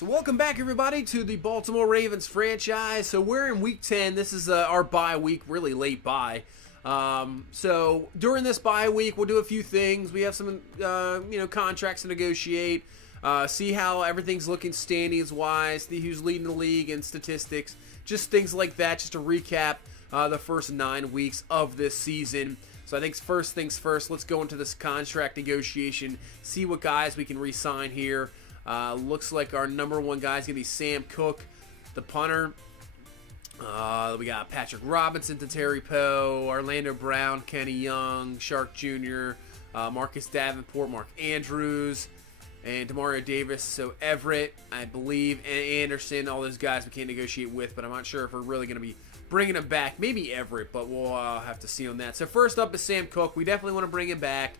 So welcome back, everybody, to the Baltimore Ravens franchise. So we're in Week 10. This is our bye week, really late bye. So during this bye week, we'll do a few things. We have some, contracts to negotiate. See how everything's looking standings-wise. See who's leading the league in statistics. Just things like that, just to recap the first 9 weeks of this season. So I think first things first, let's go into this contract negotiation. See what guys we can re-sign here. Looks like our number one guy is going to be Sam Cook, the punter. We got Patrick Robinson to Terry Poe, Orlando Brown, Kenny Young, Shark Jr., Marcus Davenport, Mark Andrews, and Demario Davis. So Everett, I believe, and Anderson, all those guys we can't negotiate with, but I'm not sure if we're really going to be bringing him back. Maybe Everett, but we'll have to see on that. So first up is Sam Cook. We definitely want to bring him back.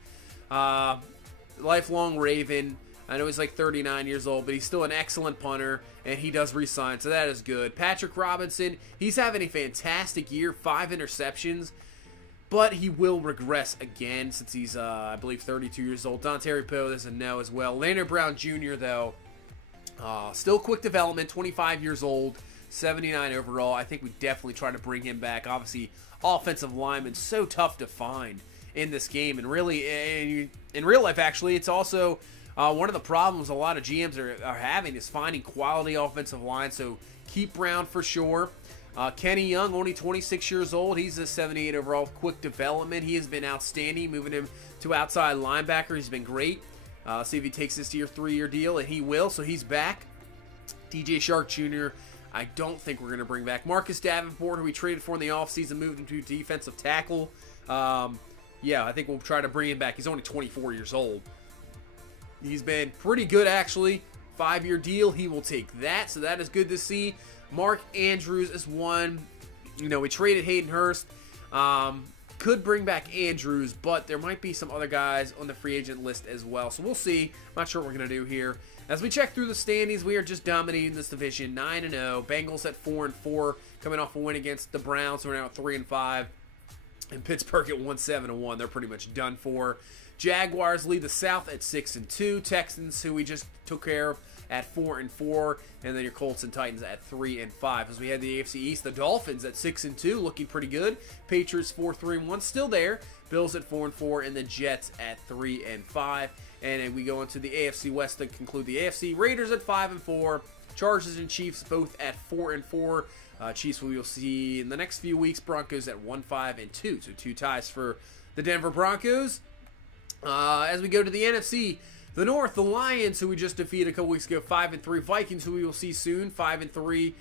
Lifelong Raven. I know he's like 39 years old, but he's still an excellent punter, and he does re-sign, so that is good. Patrick Robinson, he's having a fantastic year, 5 interceptions, but he will regress again since he's, I believe, 32 years old. Terry Poe is a no as well. Orlando Brown Jr., though, still quick development, 25 years old, 79 overall. I think we definitely try to bring him back. Obviously, offensive lineman, so tough to find in this game, and really, in real life, actually, it's also... one of the problems a lot of GMs are having is finding quality offensive line, so keep Brown for sure. Kenny Young, only 26 years old. He's a 78 overall, quick development. He has been outstanding, moving him to outside linebacker. He's been great. See if he takes this year 3-year deal, and he will, so he's back. DJ Shark Jr., I don't think we're going to bring back. Marcus Davenport, who we traded for in the offseason, moved him to defensive tackle. Yeah, I think we'll try to bring him back. He's only 24 years old. He's been pretty good, actually. 5-year deal, he will take that, so that is good to see. Mark Andrews is one. You know, we traded Hayden Hurst. Could bring back Andrews, but there might be some other guys on the free agent list as well, so we'll see. I'm not sure what we're going to do here. As we check through the standings, we are just dominating this division, 9-0. Bengals at 4-4, coming off a win against the Browns, who are now at 3-5. And Pittsburgh at 1-7-1. They're pretty much done for. Jaguars lead the South at 6-2. Texans, who we just took care of, at 4-4. And then your Colts and Titans at 3-5. As we had the AFC East, the Dolphins at 6-2, looking pretty good. Patriots 4-3-1, still there. Bills at 4-4, and the Jets at 3-5. And then we go into the AFC West to conclude the AFC. Raiders at 5-4. Chargers and Chiefs both at 4-4. Chiefs we will see in the next few weeks. Broncos at 1-5-2. So 2 ties for the Denver Broncos. As we go to the NFC, the North, the Lions, who we just defeated a couple weeks ago, 5-3. Vikings, who we will see soon, 5-3.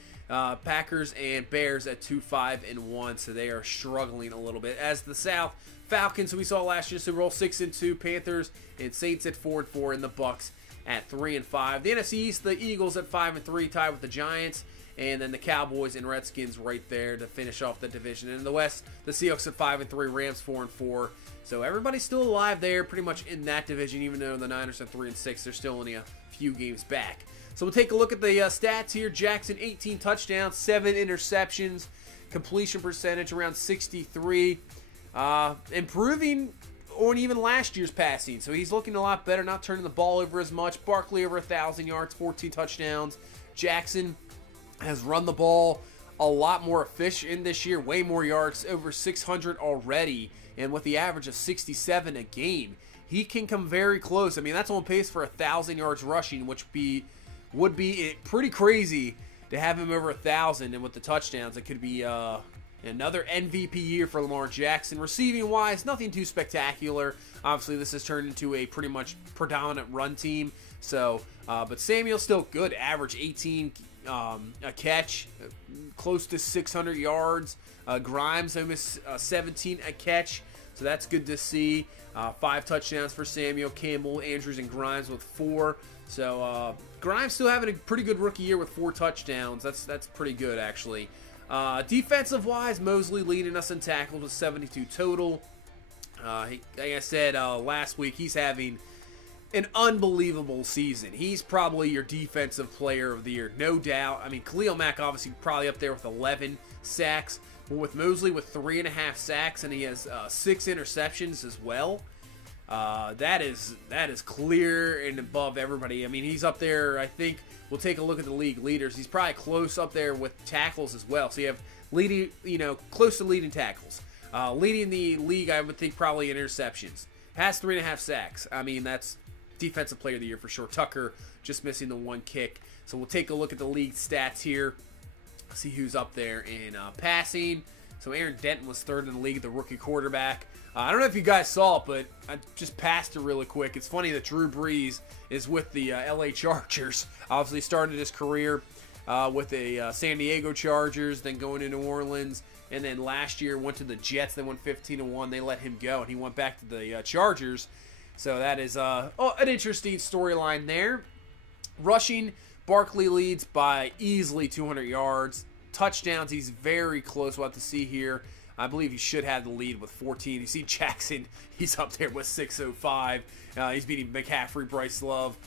Packers and Bears at 2-5-1. So they are struggling a little bit. As the South, Falcons, who we saw last year, Super Bowl 6-2. Panthers and Saints at 4-4, and the Bucks at 3-5. The NFC East, the Eagles at 5-3, tied with the Giants. And then the Cowboys and Redskins right there to finish off the division. And in the West, the Seahawks at 5-3, Rams 4-4. So everybody's still alive there, pretty much in that division, even though the Niners are 3-6. They're still only a few games back. So we'll take a look at the stats here. Jackson, 18 touchdowns, 7 interceptions, completion percentage around 63. Improving on even last year's passing. So he's looking a lot better, not turning the ball over as much. Barkley over 1,000 yards, 14 touchdowns. Jackson has run the ball a lot more efficient this year, way more yards, over 600 already, and with the average of 67 a game, he can come very close. I mean, that's on pace for 1,000 yards rushing, which would be pretty crazy to have him over 1,000, and with the touchdowns, it could be another MVP year for Lamar Jackson. Receiving-wise, nothing too spectacular. Obviously, this has turned into a pretty much predominant run team, so, but Samuel's still good, average 18 a catch, close to 600 yards. Grimes almost 17 a catch, so that's good to see. 5 touchdowns for Samuel, Campbell, Andrews, and Grimes with 4. So Grimes still having a pretty good rookie year with 4 touchdowns. That's pretty good, actually. Defensive-wise, Mosley leading us in tackles with 72 total. Like I said last week, he's having an unbelievable season. He's probably your defensive player of the year, no doubt. I mean, Khalil Mack obviously probably up there with 11 sacks, but with Mosley with 3.5 sacks, and he has 6 interceptions as well. That is clear and above everybody. I mean, he's up there. I think we'll take a look at the league leaders. He's probably close up there with tackles as well. So you have leading, close to leading tackles. Leading the league, I would think probably in interceptions. Has 3.5 sacks. I mean, that's defensive player of the year for sure. Tucker just missing the 1 kick. So we'll take a look at the league stats here. See who's up there in passing. So Aaron Denton was 3rd in the league, the rookie quarterback. I don't know if you guys saw it, but I just passed it really quick. It's funny that Drew Brees is with the LA Chargers. Obviously started his career with the San Diego Chargers, then going to New Orleans, and then last year went to the Jets. They won 15-1. They let him go, and he went back to the Chargers. So that is an interesting storyline there. Rushing, Barkley leads by easily 200 yards. Touchdowns, he's very close. We'll have to see here. I believe he should have the lead with 14. You see Jackson, he's up there with 605. He's beating McCaffrey, Bryce Love,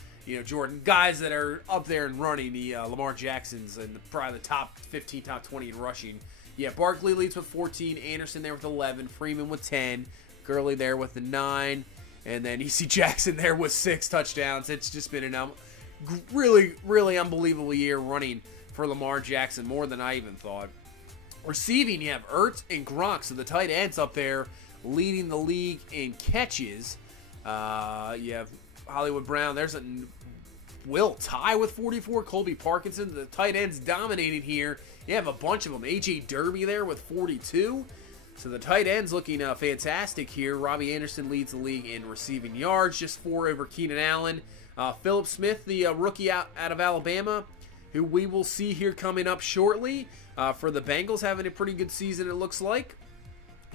Jordan. Guys that are up there and running, the Lamar Jacksons, and probably the top 15, top 20 in rushing. Yeah, Barkley leads with 14. Anderson there with 11. Freeman with 10. Gurley there with the 9. And then you see Jackson there with 6 touchdowns. It's just been a really, really unbelievable year running for Lamar Jackson, more than I even thought. Receiving, you have Ertz and Gronk, so the tight ends up there leading the league in catches. You have Hollywood Brown. There's a Will Tye with 44. Colby Parkinson. The tight ends dominating here. You have a bunch of them. A.J. Derby there with 42. So the tight end's looking fantastic here. Robbie Anderson leads the league in receiving yards, just 4 over Keenan Allen. Phillip Smith, the rookie out of Alabama, who we will see here coming up shortly. For the Bengals, having a pretty good season, it looks like,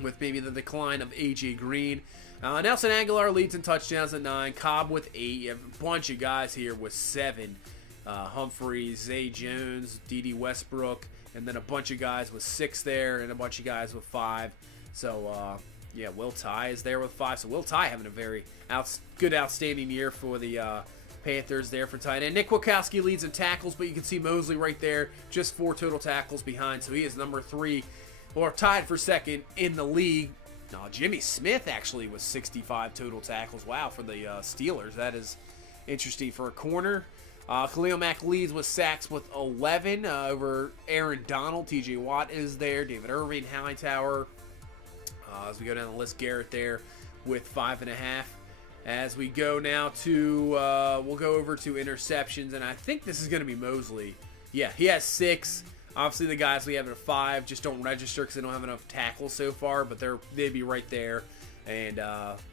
with maybe the decline of A.J. Green. Nelson Aguilar leads in touchdowns at 9. Cobb with 8. You have a bunch of guys here with 7. Humphreys, Zay Jones, D.D. Westbrook, and then a bunch of guys with 6 there, and a bunch of guys with 5. So, yeah, Will Tye is there with 5. So Will Tye having a very good, outstanding year for the Panthers there for tight end. Nick Wachowski leads in tackles, but you can see Mosley right there, just 4 total tackles behind. So he is number 3, or tied for 2nd in the league. Jimmy Smith actually was 65 total tackles. Wow, for the Steelers. That is interesting for a corner. Khalil Mack leads with sacks with 11 over Aaron Donald. TJ Watt is there. David Irving, Hightower. As we go down the list, Garrett there with 5.5. As we go now to, we'll go over to interceptions, and I think this is going to be Mosley. Yeah, he has 6. Obviously, the guys we have at 5 just don't register because they don't have enough tackles so far, but they'd be right there. And,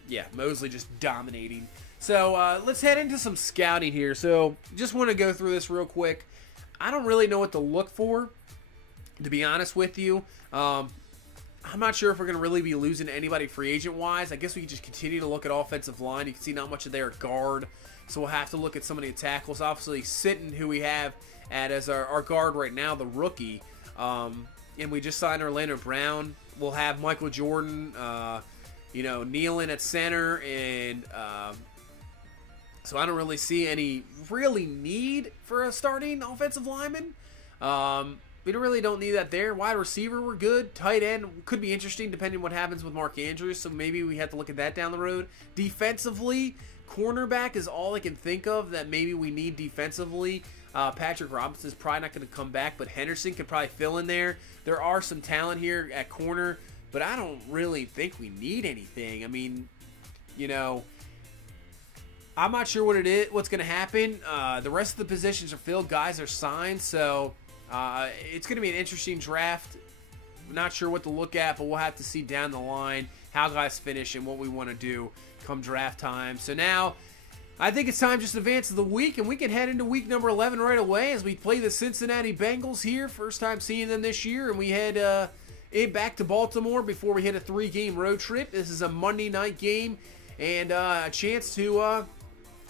yeah, Mosley just dominating. So, let's head into some scouting here. So, just want to go through this real quick. I don't really know what to look for, to be honest with you. I'm not sure if we're going to really be losing anybody free agent-wise. I guess we can just continue to look at offensive line. You can see not much of their guard, so we'll have to look at some of the tackles. Obviously, Sitton, who we have as our guard right now, the rookie, and we just signed Orlando Brown. We'll have Michael Jordan, kneeling at center, and so I don't really see any need for a starting offensive lineman. We really don't need that there. Wide receiver, we're good. Tight end could be interesting depending on what happens with Mark Andrews, so maybe we have to look at that down the road. Defensively, cornerback is all I can think of that maybe we need defensively. Patrick Robinson is probably not going to come back, but Henderson could probably fill in there. There are some talent here at corner, but I don't really think we need anything. I mean, I'm not sure what's going to happen. The rest of the positions are filled. Guys are signed, so it's going to be an interesting draft. Not sure what to look at, but we'll have to see down the line how guys finish and what we want to do come draft time. So now, I think it's time just to advance to the week, and we can head into week number 11 right away as we play the Cincinnati Bengals here. First time seeing them this year, and we head back to Baltimore before we hit a 3-game road trip. This is a Monday night game, and a chance to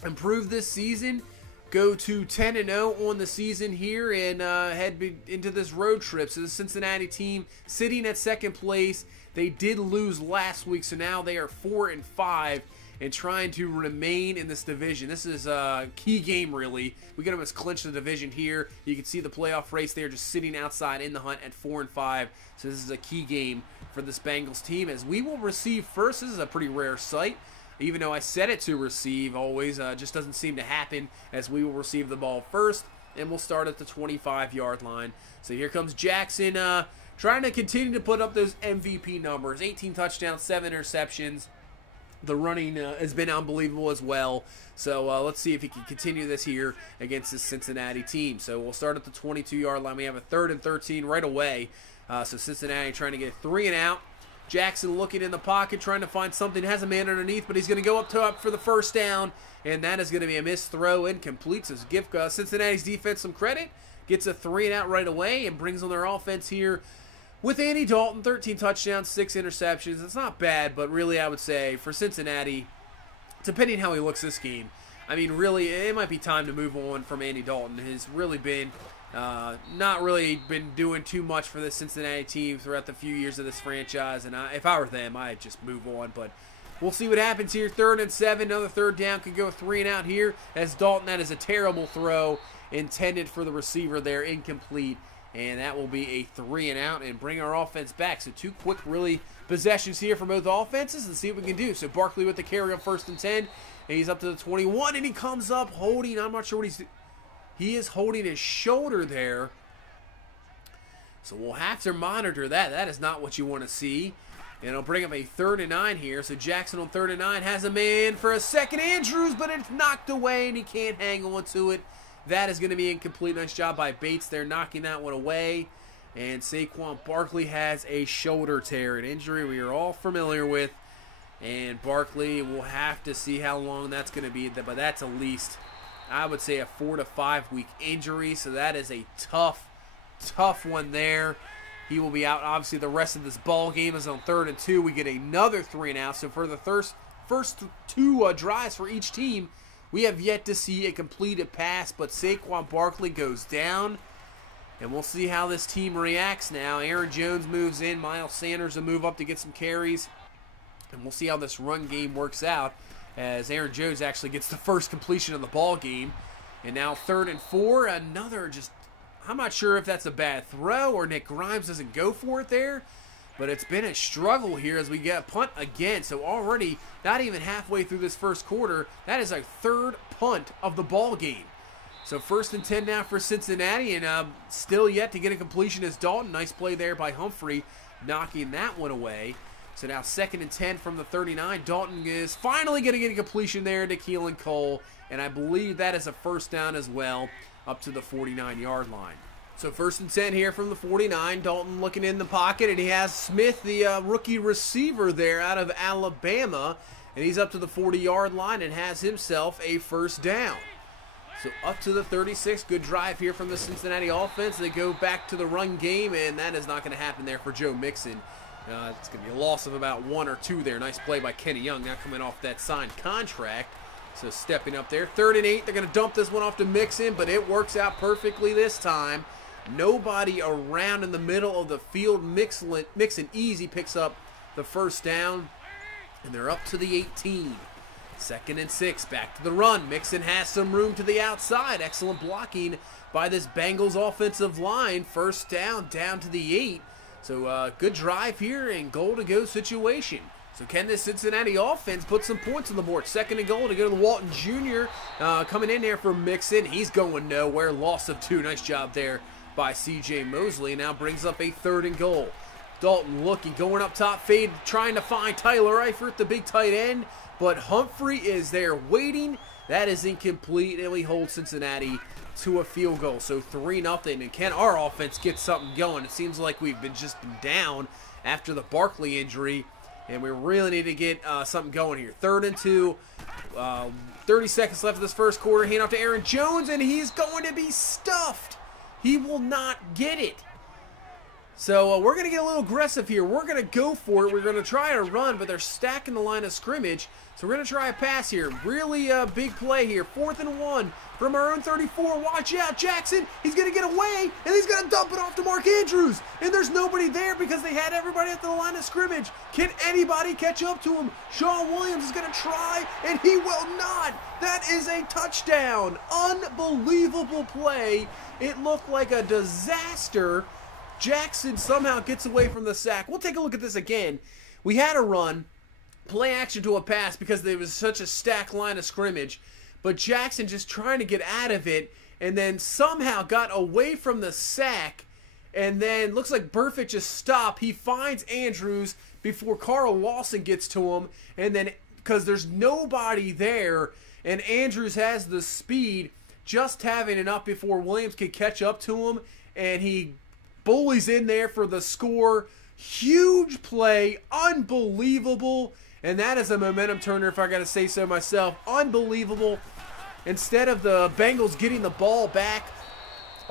improve this season. Go to 10-0 on the season here and head into this road trip. So the Cincinnati team sitting at 2nd place. They did lose last week, so now they are 4-5 and trying to remain in this division. This is a key game, really. We can almost clinch the division here. You can see the playoff race there just sitting outside in the hunt at 4-5. So this is a key game for this Bengals team as we will receive first. This is a pretty rare sight. even though I set it to receive always. Just doesn't seem to happen, as we will receive the ball first, and we'll start at the 25-yard line. So here comes Jackson, trying to continue to put up those MVP numbers. 18 touchdowns, 7 interceptions. The running has been unbelievable as well. So let's see if he can continue this here against this Cincinnati team. So we'll start at the 22-yard line. We have a 3rd and 13 right away. So Cincinnati trying to get a 3 and out. Jackson looking in the pocket, trying to find something. Has a man underneath, but he's going to go up top for the first down. And that is going to be a missed throw, incomplete. So give Cincinnati's defense some credit. Gets a 3 and out right away and brings on their offense here with Andy Dalton. 13 touchdowns, 6 interceptions. It's not bad, but really I would say for Cincinnati, depending how he looks this game, I mean, really, it might be time to move on from Andy Dalton. He's really been not really been doing too much for this Cincinnati team throughout the few years of this franchise. And if I were them, I'd just move on. But we'll see what happens here. 3rd and 7. Another 3rd down. Could go 3 and out here as Dalton. That is a terrible throw intended for the receiver there. Incomplete. And that will be a 3 and out and bring our offense back. So 2 quick, really, possessions here for both offenses and see what we can do. So Barkley with the carry on 1st and 10. And he's up to the 21, and he comes up holding, I'm not sure what he's doing. He is holding his shoulder there. So we'll have to monitor that. That is not what you want to see. And it'll bring up a 3rd and 9 here. So Jackson on 3rd and 9 has a man for a second. Andrews, but it's knocked away, and he can't hang on to it. That is going to be incomplete. Nice job by Bates there, knocking that one away. And Saquon Barkley has a shoulder tear, an injury we are all familiar with. And Barkley will have to see how long that's going to be. But that's at least, I would say, a 4 to 5 week injury. So that is a tough one there. He will be out. Obviously, the rest of this ball game is on 3rd and 2. We get another 3 and out. So for the first 2 drives for each team, we have yet to see a completed pass. But Saquon Barkley goes down. And we'll see how this team reacts now. Aaron Jones moves in. Miles Sanders will move up to get some carries. And we'll see how this run game works out as Aaron Jones actually gets the first completion of the ball game. And now 3rd and 4. Another just, I'm not sure if that's a bad throw or Nick Grimes doesn't go for it there. But it's been a struggle here as we get a punt again. So already, not even halfway through this first quarter, that is our 3rd punt of the ball game. So 1st and 10 now for Cincinnati, and still yet to get a completion is Dalton. Nice play there by Humphrey, knocking that one away. So now 2nd and 10 from the 39. Dalton is finally going to get a completion there to Keelan Cole, and I believe that is a 1st down as well, up to the 49-yard line. So 1st and 10 here from the 49. Dalton looking in the pocket, and he has Smith, the rookie receiver there out of Alabama, and he's up to the 40-yard line and has himself a 1st down. So up to the 36. Good drive here from the Cincinnati offense. They go back to the run game, and that is not going to happen there for Joe Mixon. It's going to be a loss of about 1 or 2 there. Nice play by Kenny Young, now coming off that signed contract. So stepping up there. 3rd and 8. They're going to dump this one off to Mixon, but it works out perfectly this time. Nobody around in the middle of the field. Mixon easy picks up the 1st down, and they're up to the 18. 2nd and 6. Back to the run. Mixon has some room to the outside. Excellent blocking by this Bengals offensive line. 1st down to the 8. So good drive here and goal to go situation. So can this Cincinnati offense put some points on the board? 2nd and goal to go to the Walton Jr. Coming in there for Mixon. He's going nowhere. Loss of 2. Nice job there by C.J. Mosley. Now brings up a 3rd and goal. Dalton looking, going up top, fade, trying to find Tyler Eifert, the big tight end. But Humphrey is there waiting. That is incomplete, and we hold Cincinnati to a field goal. So 3-0, and can our offense get something going? It seems like we've been just down after the Barkley injury, and we really need to get something going here. 3rd and 2, 30 seconds left of this first quarter. Hand off to Aaron Jones, and he's going to be stuffed. He will not get it. So we're going to get a little aggressive here. We're going to go for it. We're going to try a run, but they're stacking the line of scrimmage. So we're going to try a pass here. Really big play here. 4th and 1 from our own 34. Watch out, Jackson. He's going to get away, and he's going to dump it off to Mark Andrews. And there's nobody there because they had everybody at the line of scrimmage. Can anybody catch up to him? Shawn Williams is going to try, and he will not. That is a touchdown. Unbelievable play. It looked like a disaster. Jackson somehow gets away from the sack. We'll take a look at this again. We had a run. play action to a pass because there was such a stacked line of scrimmage. But Jackson just trying to get out of it, and then somehow got away from the sack, and then looks like Burfict just stopped. He finds Andrews before Carl Lawson gets to him, and then because there's nobody there, and Andrews has the speed, just having enough before Williams can catch up to him, and he bullies in there for the score. Huge play, unbelievable, and that is a momentum turner if I gotta say so myself. Unbelievable. Instead of the Bengals getting the ball back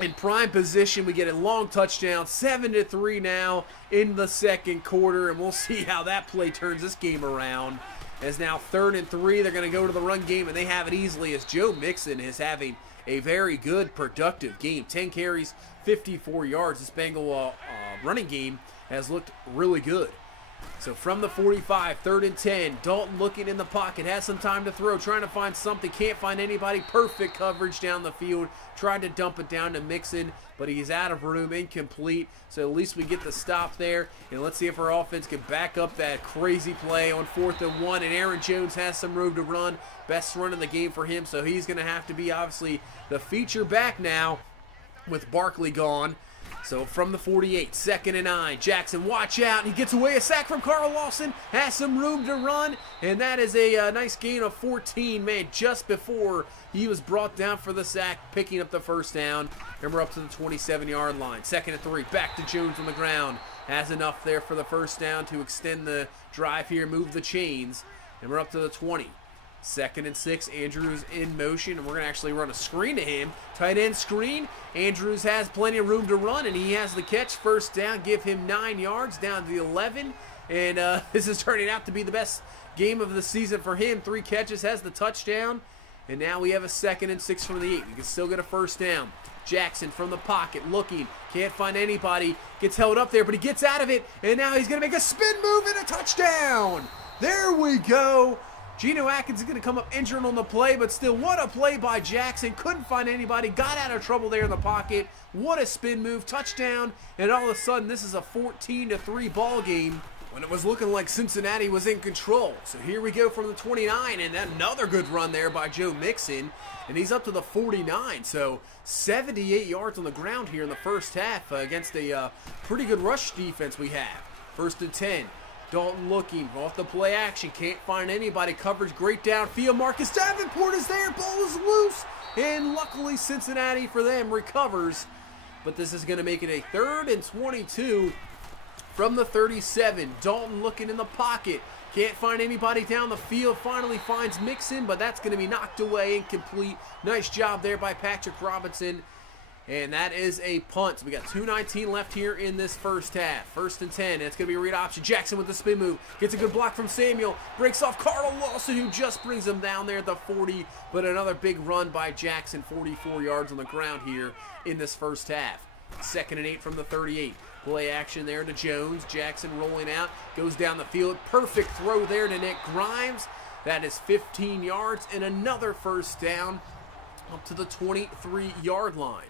in prime position, we get a long touchdown, 7-3 now in the second quarter, and we'll see how that play turns this game around. As now 3rd and 3, they're going to go to the run game, and they have it easily as Joe Mixon is having a very good, productive game. 10 carries, 54 yards. This Bengal running game has looked really good. So from the 45, 3rd and 10, Dalton looking in the pocket, has some time to throw, trying to find something, can't find anybody. Perfect coverage down the field, tried to dump it down to Mixon, but he's out of room, incomplete. So at least we get the stop there, and let's see if our offense can back up that crazy play on 4th and 1, and Aaron Jones has some room to run. Best run in the game for him, so he's going to have to be obviously the feature back now with Barkley gone. So from the 48, 2nd and 9, Jackson, watch out. He gets away, a sack from Carl Lawson, has some room to run, and that is a nice gain of 14, man, just before he was brought down for the sack, picking up the first down, and we're up to the 27-yard line. 2nd and 3, back to Jones on the ground, has enough there for the first down to extend the drive here, move the chains, and we're up to the 20. 2nd and 6, Andrews in motion, and we're going to actually run a screen to him. Tight end screen. Andrews has plenty of room to run, and he has the catch. First down, give him 9 yards, down to the 11. And this is turning out to be the best game of the season for him. 3 catches, has the touchdown. And now we have a 2nd and 6 from the 8. We can still get a first down. Jackson from the pocket, looking, can't find anybody. Gets held up there, but he gets out of it. And now he's going to make a spin move and a touchdown. There we go. Geno Atkins is going to come up injured on the play, but still, what a play by Jackson. Couldn't find anybody, got out of trouble there in the pocket. What a spin move, touchdown, and all of a sudden, this is a 14-3 ball game when it was looking like Cincinnati was in control. So here we go from the 29, and another good run there by Joe Mixon, and he's up to the 49. So 78 yards on the ground here in the first half against a pretty good rush defense we have. 1st and 10. Dalton looking off the play action, can't find anybody. Coverage great downfield. Marcus Davenport is there, ball is loose, and luckily Cincinnati for them recovers. But this is going to make it a 3rd and 22 from the 37. Dalton looking in the pocket, can't find anybody down the field. Finally finds Mixon, but that's going to be knocked away, incomplete. Nice job there by Patrick Robinson. And that is a punt. We got 2:19 left here in this first half. 1st and 10. And it's going to be a read option. Jackson with the spin move. Gets a good block from Samuel. Breaks off Carl Lawson, who just brings him down there at the 40. But another big run by Jackson. 44 yards on the ground here in this first half. 2nd and 8 from the 38. Play action there to Jones. Jackson rolling out. Goes down the field. Perfect throw there to Nick Grimes. That is 15 yards. And another first down up to the 23-yard line.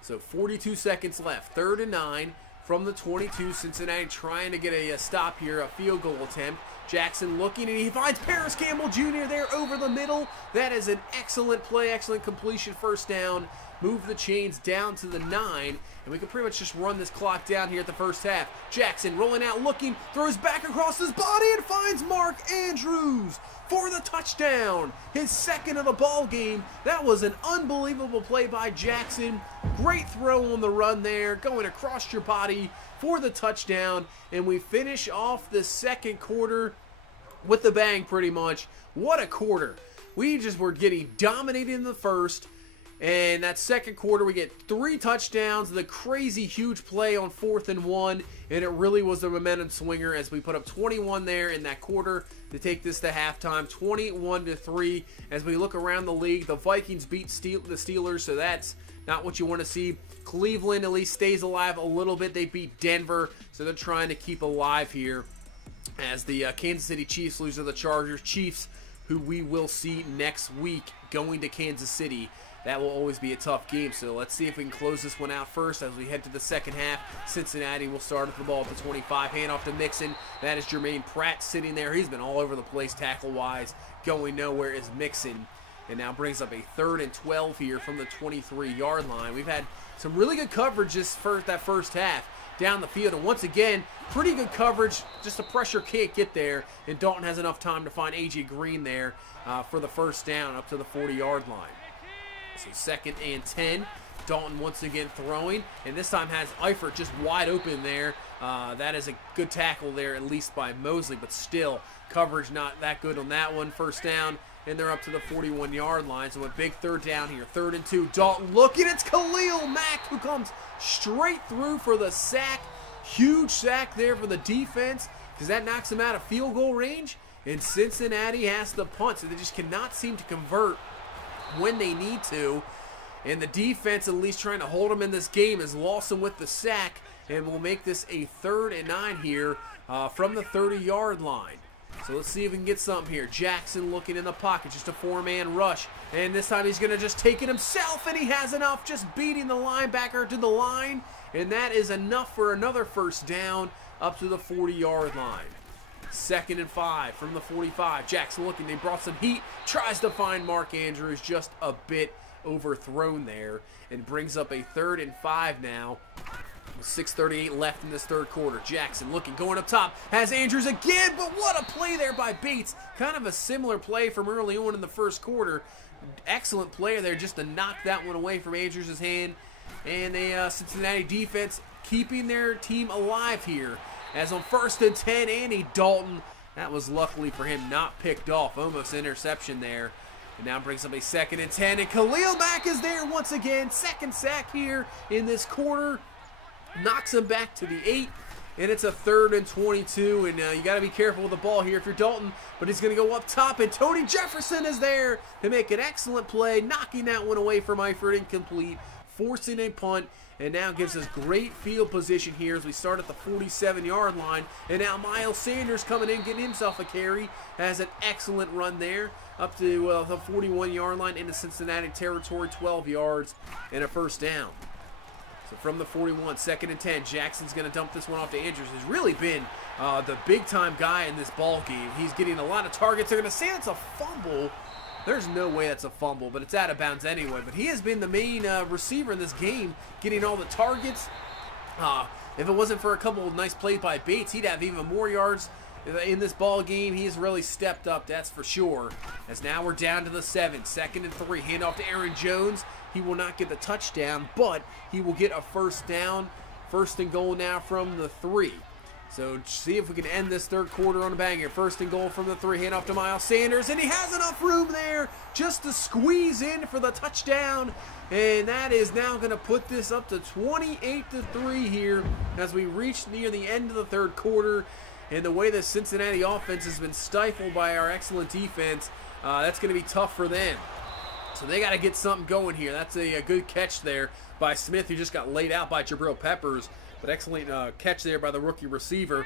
So 42 seconds left. 3rd and 9 from the 22. Cincinnati trying to get a stop here, a field goal attempt. Jackson looking, and he finds Paris Campbell Jr. there over the middle. That is an excellent play, excellent completion, first down. Move the chains down to the 9, and we can pretty much just run this clock down here at the first half. Jackson rolling out, looking, throws back across his body, and finds Mark Andrews for the touchdown. His 2nd of the ball game. That was an unbelievable play by Jackson. Great throw on the run there, going across your body for the touchdown. And we finish off the second quarter with a bang pretty much. What a quarter. We just were getting dominated in the first. And that second quarter, we get 3 touchdowns, the crazy huge play on 4th and 1, and it really was the momentum swinger as we put up 21 there in that quarter to take this to halftime, 21-3. As we look around the league, the Vikings beat the Steelers, so that's not what you want to see. Cleveland at least stays alive a little bit. They beat Denver, so they're trying to keep alive here as the Kansas City Chiefs lose to the Chargers. Chiefs, who we will see next week going to Kansas City. that will always be a tough game. So let's see if we can close this one out first as we head to the second half. Cincinnati will start with the ball at the 25. Hand off to Mixon. That is Jermaine Pratt sitting there. He's been all over the place tackle-wise. Going nowhere is Mixon. And now brings up a 3rd and 12 here from the 23-yard line. We've had some really good coverage that first half down the field. And once again, pretty good coverage. Just the pressure can't get there. And Dalton has enough time to find A.J. Green there for the first down up to the 40-yard line. So 2nd and 10. Dalton once again throwing. And this time has Eifert just wide open there. That is a good tackle there, at least by Mosley. But still, coverage not that good on that one. First down. And they're up to the 41-yard line. So a big 3rd down here. 3rd and 2. Dalton looking. It's Khalil Mack who comes straight through for the sack. Huge sack there for the defense because that knocks them out of field goal range. And Cincinnati has the punt. So they just cannot seem to convert when they need to. And the defense, at least trying to hold them in this game, is Lawson with the sack. And we'll make this a 3rd and 9 here from the 30-yard line. So let's see if we can get something here. Jackson looking in the pocket, just a 4-man rush. And this time he's going to just take it himself, and he has enough, just beating the linebacker to the line. And that is enough for another first down up to the 40-yard line. 2nd and 5 from the 45. Jackson looking, they brought some heat, tries to find Mark Andrews, just a bit overthrown there, and brings up a 3rd and 5 now. 6:38 left in this 3rd quarter. Jackson looking, going up top, has Andrews again, but what a play there by Bates. Kind of a similar play from early on in the 1st quarter. Excellent play there just to knock that one away from Andrews' hand. And the Cincinnati defense keeping their team alive here. As on 1st and 10, Andy Dalton, that was luckily for him not picked off. Almost interception there. And now brings up a 2nd and 10, and Khalil Mack is there once again. 2nd sack here in this quarter. Knocks him back to the 8, and it's a 3rd and 22, and you got to be careful with the ball here if you're Dalton, but he's going to go up top, and Tony Jefferson is there to make an excellent play, knocking that one away from Eifert, incomplete, forcing a punt, and now gives us great field position here as we start at the 47-yard line, and now Miles Sanders coming in, getting himself a carry, has an excellent run there, up to the 41-yard line into Cincinnati territory, 12 yards, and a first down. So from the 41, 2nd and 10, Jackson's going to dump this one off to Andrews, who's really been the big-time guy in this ball game. He's getting a lot of targets. They're going to say it's a fumble. There's no way that's a fumble, but it's out of bounds anyway. But he has been the main receiver in this game, getting all the targets. If it wasn't for a couple of nice plays by Bates, he'd have even more yards in this ball game. He has really stepped up, that's for sure. As now we're down to the 7, 2nd and 3. Handoff to Aaron Jones. He will not get the touchdown, but he will get a first down. 1st and goal now from the 3. So see if we can end this 3rd quarter on a banger. 1st and goal from the 3. Handoff to Miles Sanders, and he has enough room there just to squeeze in for the touchdown. And that is now going to put this up to 28-3 here as we reach near the end of the 3rd quarter. And the way the Cincinnati offense has been stifled by our excellent defense, that's going to be tough for them. So they got to get something going here. That's a good catch there by Smith, who just got laid out by Jabril Peppers. But excellent catch there by the rookie receiver.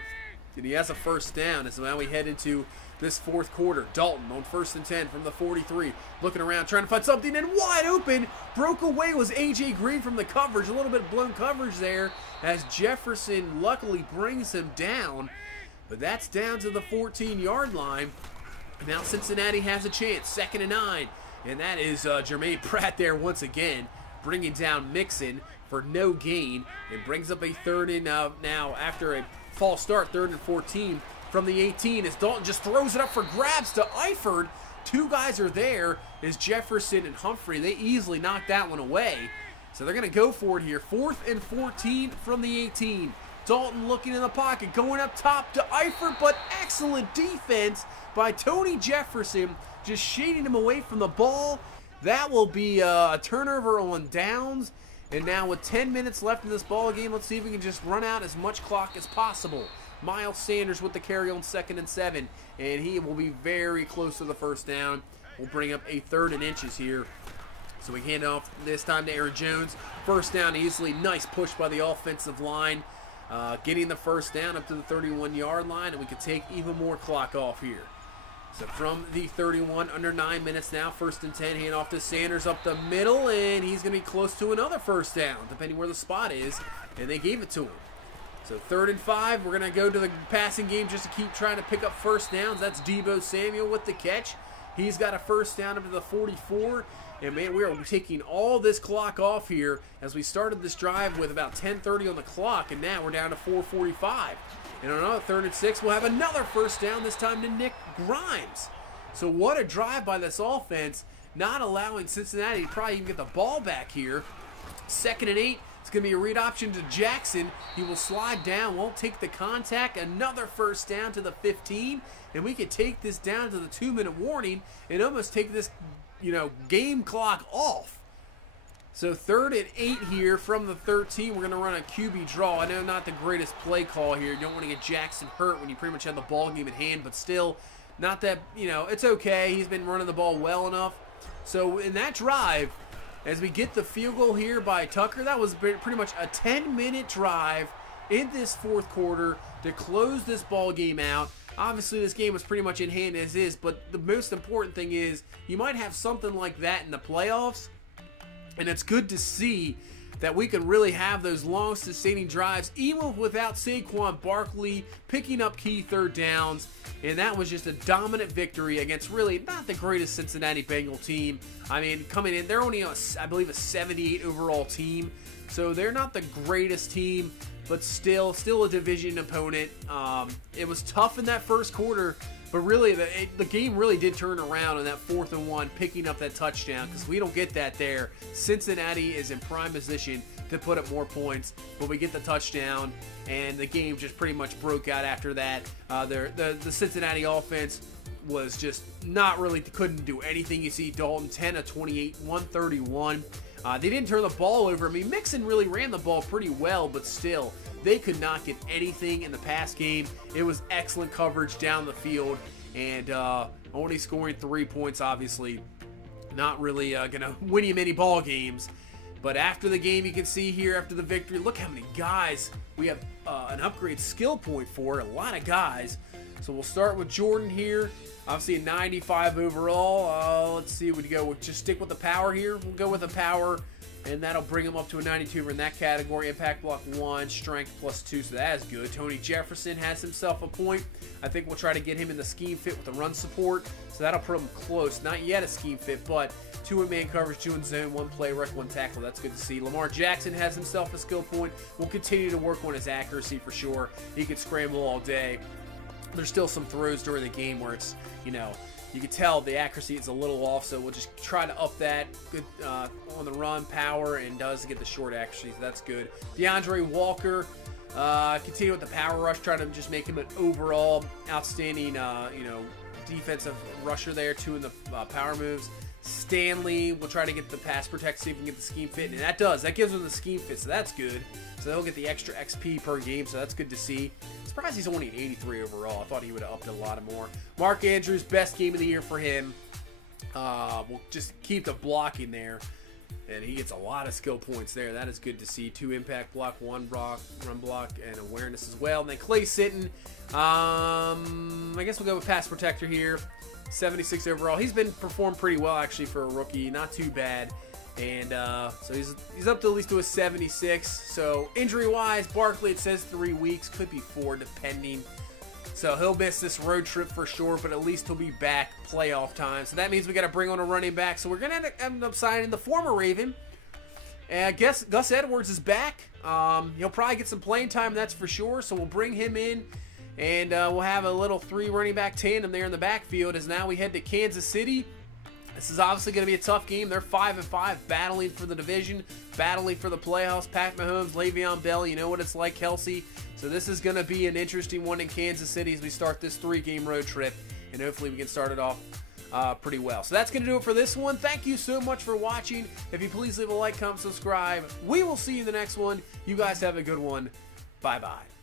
And he has a first down. And so now we head into this 4th quarter. Dalton on 1st and 10 from the 43. Looking around, trying to find something, and wide open. Broke away was A.J. Green from the coverage. A little bit blown coverage there as Jefferson luckily brings him down. But that's down to the 14-yard line. Now Cincinnati has a chance. 2nd and 9. And that is Jermaine Pratt there once again, bringing down Mixon for no gain, and brings up a 3rd and now after a false start, 3rd and 14 from the 18 as Dalton just throws it up for grabs to Eifert. 2 guys are there is Jefferson and Humphrey. They easily knocked that one away. So they're going to go for it here. 4th and 14 from the 18. Dalton looking in the pocket, going up top to Eifert, but excellent defense by Tony Jefferson, just shading him away from the ball. That will be a turnover on downs. And now with 10 minutes left in this ball game, let's see if we can just run out as much clock as possible. Miles Sanders with the carry on 2nd and 7, and he will be very close to the first down. We'll bring up a 3rd and inches here. So we hand off this time to Aaron Jones. First down easily. Nice push by the offensive line. Getting the first down up to the 31-yard line, and we can take even more clock off here. So from the 31, under 9 minutes now, 1st and 10, hand off to Sanders up the middle, and he's going to be close to another first down, depending where the spot is, and they gave it to him. So 3rd and 5, we're going to go to the passing game just to keep trying to pick up first downs. That's Deebo Samuel with the catch. He's got a first down up to the 44, and man, we are taking all this clock off here as we started this drive with about 10:30 on the clock, and now we're down to 4:45. And on another 3rd and 6, we'll have another first down, this time to Nick Grimes. So what a drive by this offense, not allowing Cincinnati to probably even get the ball back here. 2nd and 8, it's going to be a read option to Jackson. He will slide down, won't take the contact. Another first down to the 15, and we could take this down to the 2-minute warning and almost take this, game clock off. So 3rd and 8 here from the 13. We're going to run a QB draw. I know not the greatest play call here. You don't want to get Jackson hurt when you pretty much have the ball game in hand, but still, not that, it's okay. He's been running the ball well enough. So in that drive, as we get the field goal here by Tucker, that was pretty much a 10-minute drive in this 4th quarter to close this ball game out. Obviously, this game was pretty much in hand as is, but the most important thing is you might have something like that in the playoffs. And it's good to see that we can really have those long sustaining drives even without Saquon Barkley picking up key 3rd downs. And that was just a dominant victory against really not the greatest Cincinnati Bengal team. I mean, coming in, they're only, I believe, a 78 overall team. So they're not the greatest team, but still a division opponent. It was tough in that 1st quarter. But really, the game really did turn around on that 4th and 1, picking up that touchdown, because we don't get that there. Cincinnati is in prime position to put up more points, but we get the touchdown, and the game just pretty much broke out after that. The Cincinnati offense was just not really, couldn't do anything. You see Dalton 10 of 28, 131. They didn't turn the ball over. I mean, Mixon really ran the ball pretty well, but still, they could not get anything in the pass game. It was excellent coverage down the field, and only scoring 3 points, obviously, not really going to win you many ball games. But after the game, you can see here, after the victory, look how many guys we have an upgrade skill point for. A lot of guys. So we'll start with Jordan here. Obviously a 95 overall. Let's see, we'd go with, just stick with the power here. We'll go with the power, and that'll bring him up to a 92 in that category. Impact block 1, strength +2, so that is good. Tony Jefferson has himself a point. I think we'll try to get him in the scheme fit with the run support, so that'll put him close. Not yet a scheme fit, but 2 in man coverage, 2 in zone, 1 play rec, 1 tackle. That's good to see. Lamar Jackson has himself a skill point. We'll continue to work on his accuracy for sure. He could scramble all day. There's still some throws during the game where it's, you can tell the accuracy is a little off, so we'll just try to up that. Good on the run, power, and does get the short accuracy, so that's good. DeAndre Walker, continue with the power rush, try to just make him an overall outstanding, defensive rusher there, 2 in the power moves. Stanley will try to get the pass protect, see if we can get the scheme fit, and that gives him the scheme fit, so that's good. So they'll get the extra XP per game, so that's good to see. Surprised he's only 83 overall. I thought he would have upped a lot more. Mark Andrews, best game of the year for him. We'll just keep the blocking there, and he gets a lot of skill points there. That is good to see. 2 impact block, 1 block, run block, and awareness as well. And then Clay Sitton, I guess we'll go with pass protector here. 76 overall. He's been performed pretty well actually for a rookie. Not too bad. And so he's up to at least to a 76. So injury-wise, Barkley, it says 3 weeks. Could be 4 depending. So he'll miss this road trip for sure, but at least he'll be back playoff time. So that means we got to bring on a running back. So we're going to end up signing the former Raven. And I guess Gus Edwards is back. He'll probably get some playing time, that's for sure. So we'll bring him in. And we'll have a little 3 running back tandem there in the backfield as now we head to Kansas City. This is obviously going to be a tough game. They're 5-5, battling for the division, battling for the playoffs. Pat Mahomes, Le'Veon Bell, you know what it's like, Kelsey. So this is going to be an interesting one in Kansas City as we start this 3-game road trip, and hopefully we can start it off pretty well. So that's going to do it for this one. Thank you so much for watching. If you please leave a like, comment, subscribe. We will see you in the next one. You guys have a good one. Bye-bye.